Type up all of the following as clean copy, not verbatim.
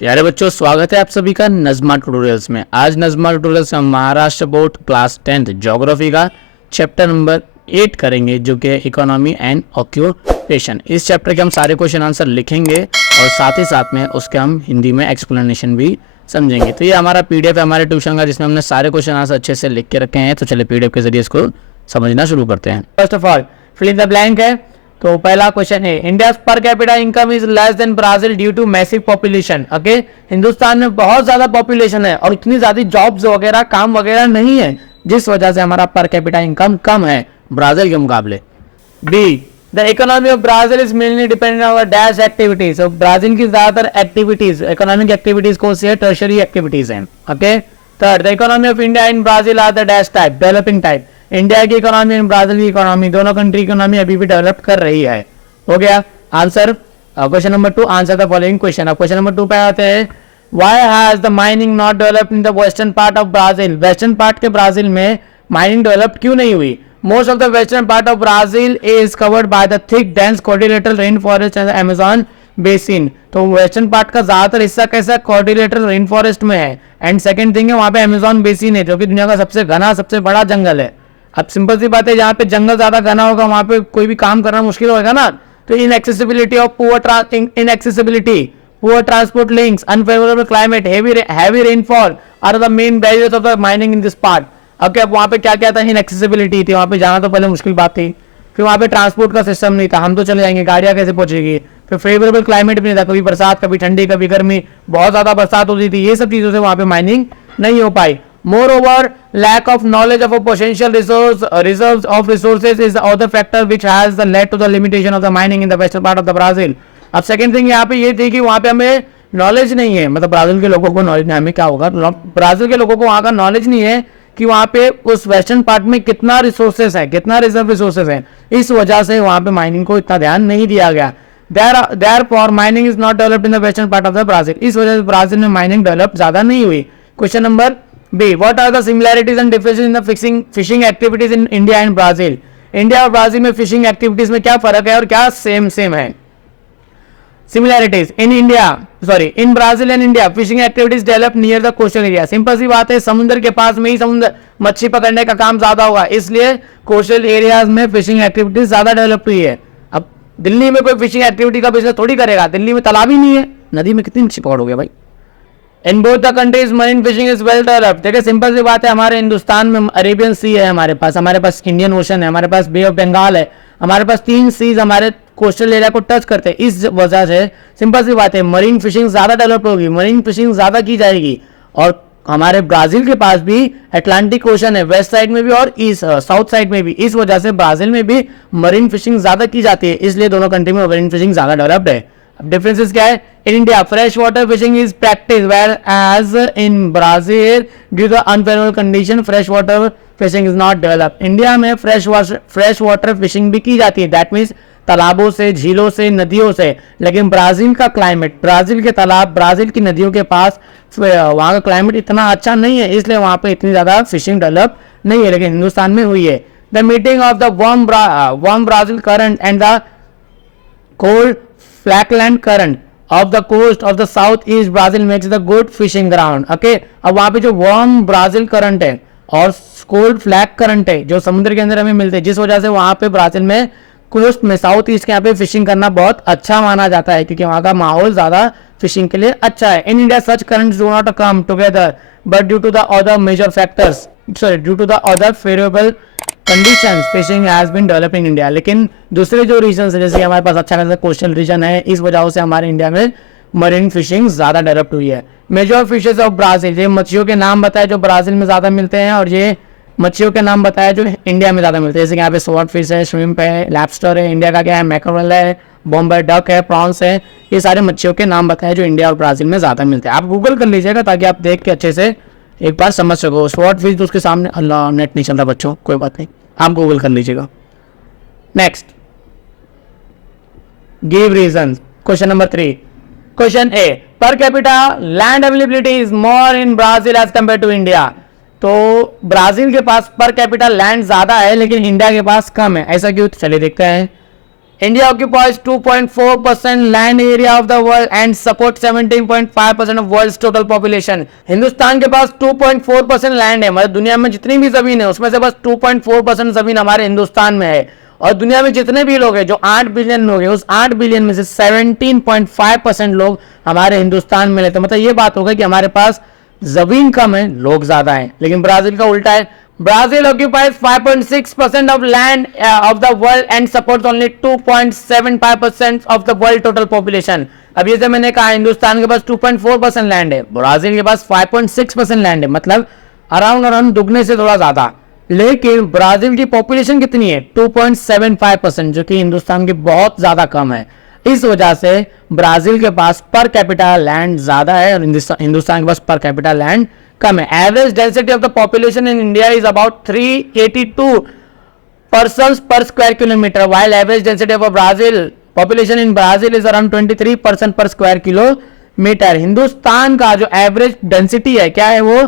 प्यारे बच्चों, स्वागत है आप सभी का नज़मा ट्यूटोरियल्स में। आज नज़मा ट्यूटोरियल्स हम Maharashtra board class 10th geography का चैप्टर नंबर 8 करेंगे, जो कि इकोनॉमी एंड ऑक्यूपेशन। इस चैप्टर के हम सारे क्वेश्चन आंसर लिखेंगे और साथ ही साथ में उसके हम हिंदी में एक्सप्लेनेशन भी समझेंगे। तो ये हमारा पीडीएफ है हमारे ट्यूशन का, जिसमें हमने सारे क्वेश्चन आंसर अच्छे से लिख के रखे हैं। तो चलिए पीडीएफ के जरिए इसको समझना शुरू करते हैं। First of all fill in the blank है। तो पहला क्वेश्चन है, India per capita income is less than Brazil due to massive population. Okay, Hindustan में बहुत ज्यादा पॉपुलेशन है और इतनी ज्यादा जॉब्स वगैरह काम वगैरह नहीं है, जिस वजह से हमारा पर कैपिटा इनकम कम है ब्राजील के मुकाबले। B, the economy of Brazil is mainly dependent on dash activities. तो ब्राजील की ज्यादातर एक्टिविटीज इकोनॉमिक एक्टिविटीज कौन सी है? टर्शरी एक्टिविटीज हैं। Okay, third, the economy of India and Brazil are the dash type, developing type. India की economy और Brazil की इकोनॉमी, दोनों कंट्री इकोनॉमी अभी भी डेवलप कर रही है। हो गया answer question number 2। Answer the following question. अब क्वेश्चन नंबर 2 पे आते हैं, why has the mining not developed in the western part of Brazil. Western part के ब्राजील में माइनिंग डेवलप क्यों नहीं हुई? Most of the western part of Brazil is covered by the thick dense quadrilateral rain forest and Amazon basin. तो western part का ज्यादातर हिस्सा कैसा? क्वाड्रिलेटरल रेन फॉरेस्ट में है। एंड सेकंड थिंग है, वहां पे अमेज़न बेसिन है, जो कि दुनिया का सबसे घना सबसे बड़ा जंगल है। अब सिंपल सी बात है, जहाँ पे जंगल ज्यादा घना होगा वहां पे कोई भी काम करना मुश्किल होगा ना। तो inaccessibility of poor transport links, unfavourable climate, heavy rainfall are the main barriers of the mining in this part. अब वहां पे क्या क्या था? इनएक्सेसिबिलिटी थी, वहां पे जाना तो पहले मुश्किल बात थी। फिर वहां पे ट्रांसपोर्ट का सिस्टम नहीं था, हम तो चले जाएंगे, गाड़ियां कैसे पहुंचेगी। फिर फेवरेबल क्लाइमेट भी नहीं था, कभी बरसात कभी ठंडी कभी गर्मी, बहुत ज्यादा बरसात होती थी। ये सब चीजों से वहां पे माइनिंग नहीं हो पाई। Moreover, lack of knowledge of a potential reserves of resources is the other factor which has led to the limitation of the mining in the western part of the Brazil. अब second thing यहाँ पे ये थी कि वहाँ पे हमें knowledge नहीं है, मतलब ब्राजील के लोगों को नॉलेज नहीं, हमें क्या होगा, ब्राजील के लोगों को वहाँ का नॉलेज नहीं है कि वहाँ पे उस वेस्टर्न पार्ट में कितना रिसोर्सेस है, कितना रिजर्व रिसोर्सेस है। इस वजह से वहाँ पे माइनिंग को इतना ध्यान नहीं दिया गया। Therefore, mining is not developed in the western part of the Brazil. इस वजह से ब्राजील में माइनिंग डेवलप ज्यादा नहीं हुई। Question number B, what are the similarities and differences in the fishing activities in India and Brazil? India और Brazil में fishing activities में क्या फर्क है और क्या सेम है? Similarities in Brazil and India fishing activities develop near the coastal area. Simple सी बात है, समुद्र के पास में ही समुद्र मच्छी पकड़ने का काम ज्यादा होगा, इसलिए कोस्टल एरियाज में फिशिंग एक्टिविटीज ज्यादा डेवलप हुई है। अब दिल्ली में कोई फिशिंग एक्टिविटी का बिजनेस थोड़ी करेगा, दिल्ली में तालाब ही नहीं है, नदी में कितनी मच्छी पकड़ोगे भाई। In both the countries marine fishing is well developed. देखिए सिंपल सी बात है, हमारे हिंदुस्तान में अरेबियन सी है, हमारे पास इंडियन ओशन है, हमारे पास बे ऑफ बंगाल है, हमारे पास 3 सीज हमारे कोस्टल एरिया को टच करते हैं। इस वजह से सिंपल सी बात है, मरीन फिशिंग ज्यादा डेवलप होगी, मरीन फिशिंग ज्यादा की जाएगी। और हमारे ब्राजील के पास भी अटलांटिक ओशन है, वेस्ट साइड में भी और ईस्ट साउथ साइड में भी, इस वजह से ब्राजील में भी मरीन फिशिंग ज्यादा की जाती है, इसलिए दोनों कंट्री में मरीन फिशिंग ज्यादा डेवलप्ड है। अब डिफरेंसेस क्या है? In India fresh water fishing is practice whereas in Brazil due to unfavourable condition fresh water fishing is not developed. India में फ्रेश वाटर फिशिंग भी की जाती है, दैट मीन्स तालाबों से, झीलों से, नदियों से, लेकिन ब्राजील का क्लाइमेट, ब्राजील के तालाब, ब्राजील की नदियों के पास वहाँ का क्लाइमेट इतना अच्छा नहीं है, इसलिए वहाँ पे इतनी ज्यादा फिशिंग डेवलप नहीं है, लेकिन हिंदुस्तान में हुई है। The meeting of the warm Brazil current and the cold Falkland current of the coast of the south east Brazil makes the good fishing ground. Okay, अब वहां पे जो वार्म ब्राजील करंट है और कोल्ड फ्लैग करंट है जो समुद्र के अंदर हमें मिलते हैं, जिस वजह से वहां पे ब्राजील में कोस्ट में साउथ ईस्ट के यहाँ पे फिशिंग करना बहुत अच्छा माना जाता है, क्योंकि वहां का माहौल ज्यादा फिशिंग के लिए अच्छा है। In India such currents do not come together but due to the other major factors, due to the other favourable conditions fishing has been developing India. लेकिन दूसरे जो रीजन है, जैसे हमारे पास अच्छा खासा कोस्टल रीजन है, इस वजह से हमारे इंडिया में मरीन फिशिंग ज्यादा डेवलप हुई है। मेजर फिशेज ऑफ ब्राजील, ये मच्छियों के नाम बताए जो ब्राजील में ज्यादा मिलते हैं, और ये मच्छियों के नाम बताया जो इंडिया में ज्यादा मिलते हैं। जैसे यहाँ पे स्वॉर्ड फिश है, श्रिम्प है, लैब्स्टर है, इंडिया का क्या है, मैकरल है, बॉम्बे डक है, प्रॉन्स है, ये सारे मच्छियों के नाम बताए जो इंडिया और ब्राजील में ज्यादा मिलते हैं। आप गूगल कर लीजिएगा ताकि आप देख के अच्छे से एक बार समझ सको। स्वॉर्ड फिश तो उसके सामने, अल्लाह नेट नहीं चल रहा बच्चों, कोई बात नहीं, आप गूगल कर लीजिएगा। Next, give reason. Question number 3। Question A, per capita land availability is more in Brazil as compare to India. तो ब्राजील के पास पर कैपिटा लैंड ज्यादा है लेकिन इंडिया के पास कम है, ऐसा क्यों? चलिए देखते हैं। India occupies 2.4% land area of the world and supports 17.5% of world's total population. Hindustan के पास 2.4% लैंड है, मतलब दुनिया में जितनी भी जमीन है उसमें से बस 2.4% जमीन हमारे हिंदुस्तान में है। और दुनिया में जितने भी लोग हैं, जो 8 बिलियन लोग हैं, उस 8 बिलियन में से 17.5% लोग हमारे हिंदुस्तान में रहते हैं। मतलब ये बात हो गई कि हमारे पास जमीन कम है, लोग ज्यादा हैं। लेकिन ब्राजील का उल्टा है। Brazil occupies 5.6% of land of the world and supports only 2.75% of the world total population. अब ये जो मैंने कहा, हिंदुस्तान के पास 2.4% लैंड है, ब्राजील के पास 5.6% लैंड है, मतलब अराउंड दुगने से थोड़ा ज्यादा। लेकिन ब्राजील की पॉपुलेशन कितनी है? 2.75%, जो कि हिंदुस्तान की बहुत ज्यादा कम है। इस वजह से ब्राजील के पास पर कैपिटल लैंड ज्यादा है और हिंदुस्तान के पास पर कैपिटल लैंड कम है। Average density of the population in India is about 382 persons per square kilometer, while average density of a Brazil population in Brazil is around 23% per square kilometer. Hindustan का जो average density है क्या है वो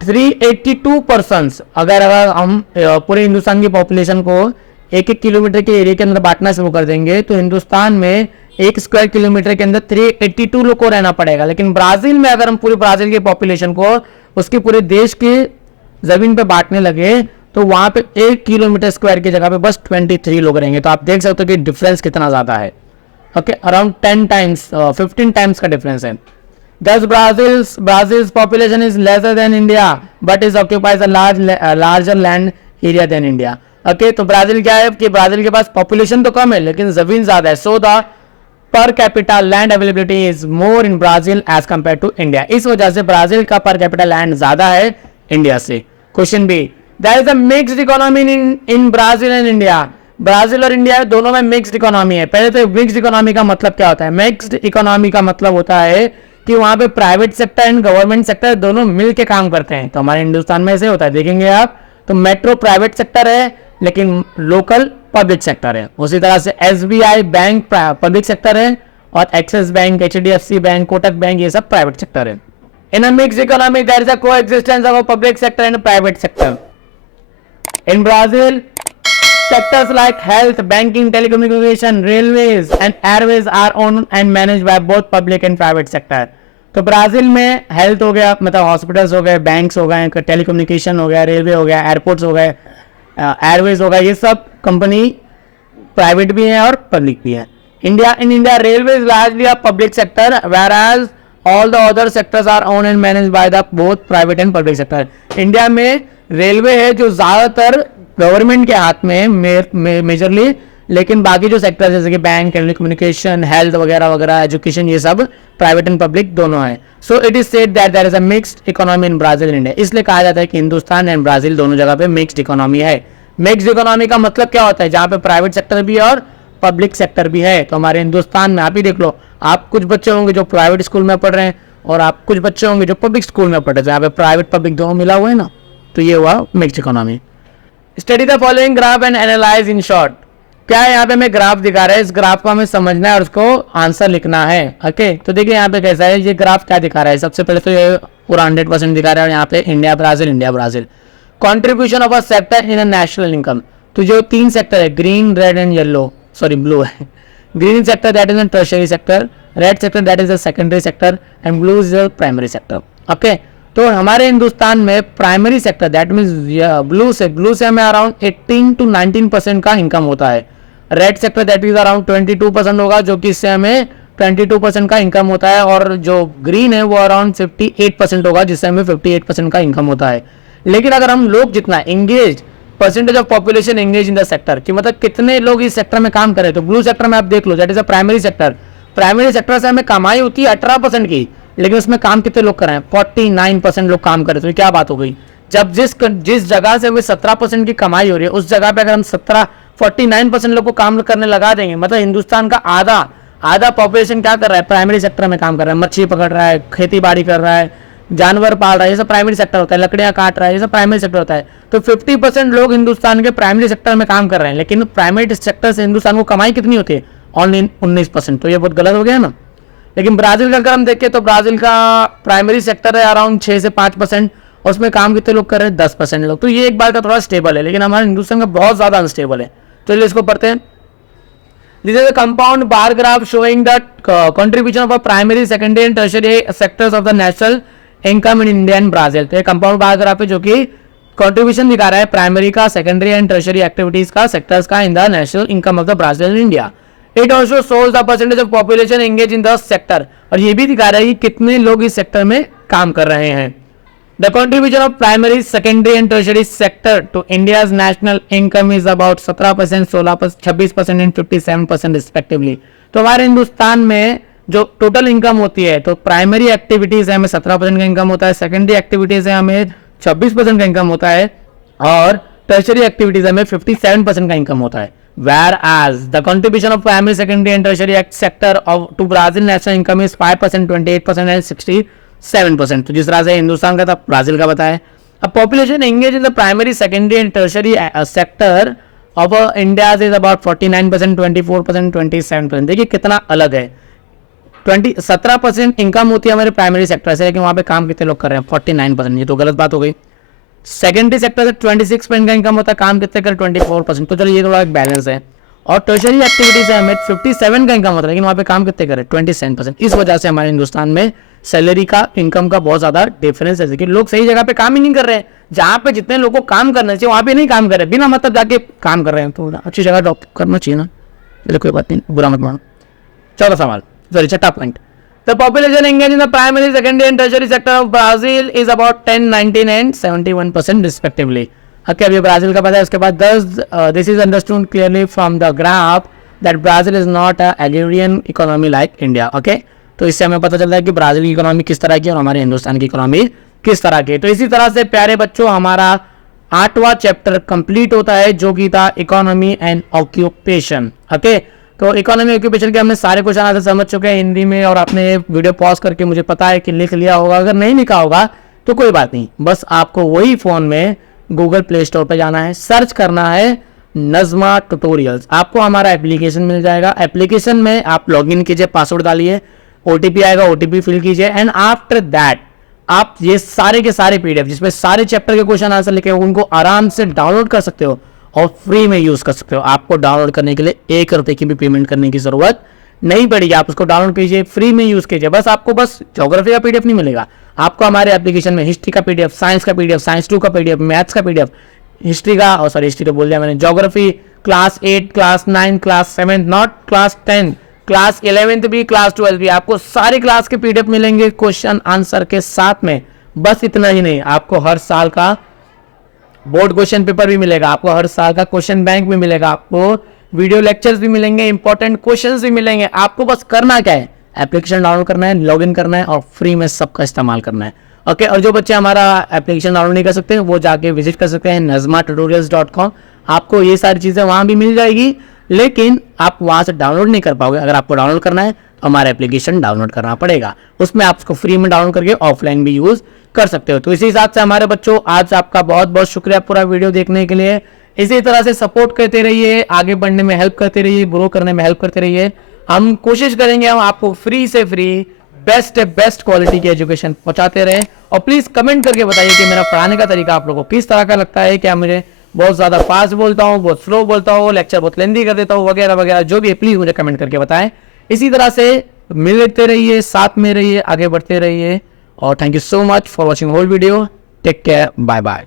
382 persons। अगर हम पूरे हिंदुस्तान की पॉपुलेशन को एक किलोमीटर के एरिया के अंदर बांटना शुरू कर देंगे तो हिंदुस्तान में 1 स्क्वायर किलोमीटर के अंदर 382 लोग को रहना पड़ेगा। लेकिन ब्राजील में अगर हम पूरी ब्राजील की पॉपुलेशन को उसके पूरे देश की जमीन पे बांटने लगे तो वहां पे 1 किलोमीटर स्क्वायर की जगह पे बस 23 लोग रहेंगे। तो आप देख सकते हो कि डिफरेंस कितना ज्यादा है। ओके, अराउंड 10 टाइम्स 15 टाइम्स का डिफरेंस है। Thus Brazil's population is lesser than India but is occupies a larger land area than India. Okay, तो ब्राजील क्या है कि ब्राजील के पास पॉपुलेशन तो कम है लेकिन जमीन ज्यादा है। So the per capital land availability is more in Brazil as compare to India. इस वजह से ब्राजील का पर कैपिटल लैंड ज्यादा है इंडिया से। Question B, there is a mixed economy in Brazil and India. Brazil और इंडिया दोनों में मिक्स्ड इकोनॉमी है। पहले तो मिक्स्ड इकोनॉमी का मतलब क्या होता है? मिक्स्ड इकोनॉमी का मतलब होता है कि वहां पे private sector and government sector दोनों मिलके काम करते हैं। तो हमारे हिंदुस्तान में ऐसे होता है, देखेंगे आप तो मेट्रो प्राइवेट सेक्टर है लेकिन लोकल पब्लिक सेक्टर है। उसी तरह से एसबीआई बैंक पब्लिक सेक्टर है और Axis bank, HDFC bank, Kotak bank ये सब प्राइवेट सेक्टर है। In a mixed economy there is a coexistence of public sector and private sector. In Brazil sectors like health, banking, telecommunication, railways and airways are owned and managed by both public and private sector. तो Brazil में health हो गया, मतलब hospitals हो गए, banks हो गए, telecommunication हो गया, रेलवे हो गया, एयरपोर्ट्स हो गए, एयरवेज हो गया, ये सब कंपनी प्राइवेट भी है और पब्लिक भी है। In India railway is largely a public sector whereas all the other sectors are owned and managed by the both private and public sector. India में रेलवे है जो ज्यादातर गवर्नमेंट के हाथ में मेजरली, लेकिन बाकी जो सेक्टर जैसे कि बैंक, टेलीकम्युनिकेशन, हेल्थ वगैरह वगैरह, एजुकेशन, ये सब प्राइवेट एंड पब्लिक दोनों है। So it is said that there is a mixed economy in Brazil and India. इसलिए कहा जाता है कि हिंदुस्तान एंड ब्राजील दोनों जगह पे मिक्स्ड इकोनॉमी है। मिक्स्ड इकोनॉमी का मतलब क्या होता है? जहाँ पे प्राइवेट सेक्टर भी है और पब्लिक सेक्टर भी है। तो हमारे हिंदुस्तान में आप ही देख लो, आप कुछ बच्चे होंगे जो प्राइवेट स्कूल में पढ़ रहे हैं और आप कुछ बच्चे होंगे जो पब्लिक स्कूल में पढ़ रहे हैं। यहाँ पे प्राइवेट पब्लिक दोनों मिला हुआ है ना, तो ये हुआ mixed economy. Study the following graph and analyse in short. क्या है यहाँ पे हमें ग्राफ दिखा रहा है, इस ग्राफ को हमें समझना है और उसको आंसर लिखना है। ओके, तो देखिए यहाँ पे कैसा है, ये ग्राफ क्या दिखा रहा है। सबसे पहले तो ये पूरा 100% दिखा रहा है और यहाँ पे India Brazil contribution of a sector in a national income. तो जो 3 सेक्टर है, green, red and yellow, sorry blue है। Green sector that is a tertiary sector, red sector that is a secondary sector and blue is a primary sector. Okay, तो हमारे हिंदुस्तान में primary sector that means blue से हमें around 18 to 19% का income होता है। Red sector that is around 22% होगा, जो कि इससे हमें 22% का इनकम होता है। और जो ग्रीन है वो अराउंड 58% होगा, जिससे हमें 58% का इनकम होता है। लेकिन अगर हम लोग जितना engage, percentage of population engage in the sector, कि मतलब कितने लोग इस सेक्टर में काम करें, तो ब्लू सेक्टर में आप देख लो that is a primary sector. Primary sector से हमें कमाई होती है 18% की, लेकिन उसमें काम कितने लोग कर रहे हैं? 49% लोग काम कर रहे हैं। तो क्या बात हो गई? जब जिस जगह से हमें 17% की कमाई हो रही है उस जगह पे अगर हम 49% लोग को काम करने लगा देंगे, मतलब हिंदुस्तान का आधा पॉपुलेशन क्या कर रहा है? प्राइमरी सेक्टर में काम कर रहा है, मच्छी पकड़ रहा है, खेती बाड़ी कर रहा है, जानवर पाल रहा है, ये सब प्राइमरी सेक्टर होता है, लकड़ियां काट रहा है, ये सब प्राइमरी सेक्टर होता है। तो 50% लोग हिंदुस्तान के प्राइमरी सेक्टर में काम कर रहे हैं, लेकिन प्राइमरी सेक्टर से हिंदुस्तान को कमाई कितनी होती है? ओनली 19%। तो ये बहुत गलत हो गया ना। लेकिन ब्राजील का अगर हम देखें तो ब्राजील का प्राइमरी सेक्टर है अराउंड 6 से 5% और उसमें काम कितने लोग कर रहे हैं? 10% लोग। तो ये एक बार का थोड़ा स्टेबल है, लेकिन हमारे हिंदुस्तान का बहुत ज़्यादा अनस्टेबल है। तो चलिए इसको पढ़ते हैं। This is a compound bar graph showing the contribution of a primary, secondary and tertiary sectors of the national income in India and Brazil. तो ये compound bar graph है जो कि contribution दिखा रहा है प्राइमरी का, सेकेंडरी एंड टर्शियरी एक्टिविटीज का, सेक्टर्स का in the national income of the Brazil and India. It also shows the percentage of population engage in the sector, और ये भी दिखा रहा है कि कितने लोग इस सेक्टर में काम कर रहे हैं. The contribution of primary, secondary and tertiary sector to India's national income is about 17%, 16%, 26% and 57% respectively. तो हमारे हिंदुस्तान में जो टोटल इनकम होती है, तो प्राइमरी एक्टिविटीज है हमें 17% का इनकम होता है, सेकेंडरी एक्टिविटीज है हमें 26% का इनकम होता है, और टर्शियरी एक्टिविटीज में 57% का इनकम होता है. Whereas the contribution of primary, secondary and tertiary sector of to Brazil national income is 5%, 28% and 67%. तो जिस तरह से हिंदुस्तान का था ब्राजील का बताया. अब population engage in the primary, secondary and tertiary sector of India is about 49%, 24%, 27%. देखिए कितना अलग है. 17% इनकम होती है हमारे प्राइमरी सेक्टर से, लेकिन वहाँ पे काम कितने लोग कर रहे हैं? 49%. ये तो गलत बात हो गई. सेकेंडरी सेक्टर से 26% का इनकम होता है, काम कितने कर? 24%. तो चलो ये थोड़ा एक बैलेंस है. और टर्शियरी एक्टिविटीज से हमें 57 का इनकम होता है, लेकिन वहाँ पे काम कितने करे? 27%. इस वजह से हमारे हिंदुस्तान में सैलरी का, इनकम का बहुत ज्यादा डिफरेंस है, कि लोग सही जगह पे काम ही नहीं कर रहे हैं. जहाँ पे जितने लोगों को काम करना चाहिए वहाँ पे नहीं काम कर रहे, बिना मतलब जाके काम कर रहे हैं. तो अच्छी जगह जॉब करना चाहिए ना. चलो कोई बात नहीं, बुरा मत मानो. चौथा सवाल, सॉरी छठा point. The population engaged in the primary, secondary and tertiary sector of Brazil is about 10, 19 and 71% respectively. Okay, अभी ब्राजील का पता है. उसके बाद this is understood clearly from the graph that Brazil is not a agrarian economy like India. Okay, तो इससे हमें पता चलता है कि ब्राजील की इकोनॉमी किस तरह की और हमारे हिंदुस्तान की इकोनॉमी किस तरह की. तो इसी तरह से प्यारे बच्चों हमारा 8वां चैप्टर कंप्लीट होता है, जो कि था इकोनॉमी एंड ऑक्यूपेशन. ओके, तो इकोनॉमी ऑक्यूपेशन के हमने सारे क्वेश्चन आंसर समझ चुके हैं हिंदी में, और आपने वीडियो पॉज करके मुझे पता है कि लिख लिया होगा. अगर नहीं लिखा होगा तो कोई बात नहीं, बस आपको वही फोन में गूगल प्ले स्टोर पर जाना है, सर्च करना है नज़मा ट्यूटोरियल्स. आपको हमारा एप्लीकेशन मिल जाएगा. एप्लीकेशन में आप लॉगिन कीजिए, पासवर्ड डालिए, ओटीपी आएगा, ओटीपी फिल कीजिए, एंड आफ्टर दैट आप ये सारे के सारे पीडीएफ जिसमें सारे चैप्टर के क्वेश्चन आंसर लिखे हो उनको आराम से डाउनलोड कर सकते हो और फ्री में यूज कर सकते हो. आपको डाउनलोड करने के लिए 1 रुपए की भी पेमेंट करने की जरूरत नहीं पड़ेगी. आप उसको डाउनलोड कीजिए, फ्री में यूज कीजिए. बस आपको ज्योग्राफी का पीडीएफ नहीं मिलेगा, आपको हमारे एप्लीकेशन में हिस्ट्री का पीडीएफ, साइंस का पीडीएफ, साइंस 2 का पीडीएफ, मैथ्स का पीडीएफ, हिस्ट्री का, और सॉरी हिस्ट्री तो बोल दिया मैंने, geography class 8, class 9, class 7, not class 10, class 11 भी, क्लास 12 भी, आपको सारे क्लास के पीडीएफ मिलेंगे क्वेश्चन आंसर के साथ में. बस इतना ही नहीं, आपको हर साल का बोर्ड क्वेश्चन पेपर भी मिलेगा, आपको हर साल का क्वेश्चन बैंक भी मिलेगा, आपको वीडियो लेक्चर्स भी मिलेंगे, इंपॉर्टेंट क्वेश्चंस भी मिलेंगे. आपको बस करना क्या है? एप्लीकेशन डाउनलोड करना है, लॉगिन करना है और फ्री में सबका इस्तेमाल करना है. ओके, और जो बच्चे हमारा एप्लीकेशन डाउनलोड नहीं कर सकते वो जाके विजिट कर सकते हैं nazmatutorials.com. आपको ये सारी चीजें वहां भी मिल जाएगी, लेकिन आप वहां से डाउनलोड नहीं कर पाओगे. अगर आपको डाउनलोड करना है तो हमारा एप्लीकेशन डाउनलोड करना पड़ेगा. उसमें आप उसको फ्री में डाउनलोड करके ऑफलाइन भी यूज कर सकते हो. तो इसी हिसाब से हमारे बच्चों आज आपका बहुत बहुत शुक्रिया पूरा वीडियो देखने के लिए. इसी तरह से सपोर्ट करते रहिए, आगे बढ़ने में हेल्प करते रहिए, ग्रो करने में हेल्प करते रहिए. हम कोशिश करेंगे हम आपको फ्री से फ्री बेस्ट क्वालिटी की एजुकेशन पहुंचाते रहे. और प्लीज कमेंट करके बताइए कि मेरा पढ़ाने का तरीका आप लोगों को किस तरह का लगता है. क्या मुझे बहुत ज्यादा फास्ट बोलता हूँ, बहुत स्लो बोलता हूँ, लेक्चर बहुत लेंदी कर देता हूँ, वगैरह वगैरह, जो भी है प्लीज मुझे कमेंट करके बताएं. इसी तरह से मिलते रहिए, साथ में रहिए, आगे बढ़ते रहिए. और thank you so much for watching whole video. Take care, bye bye.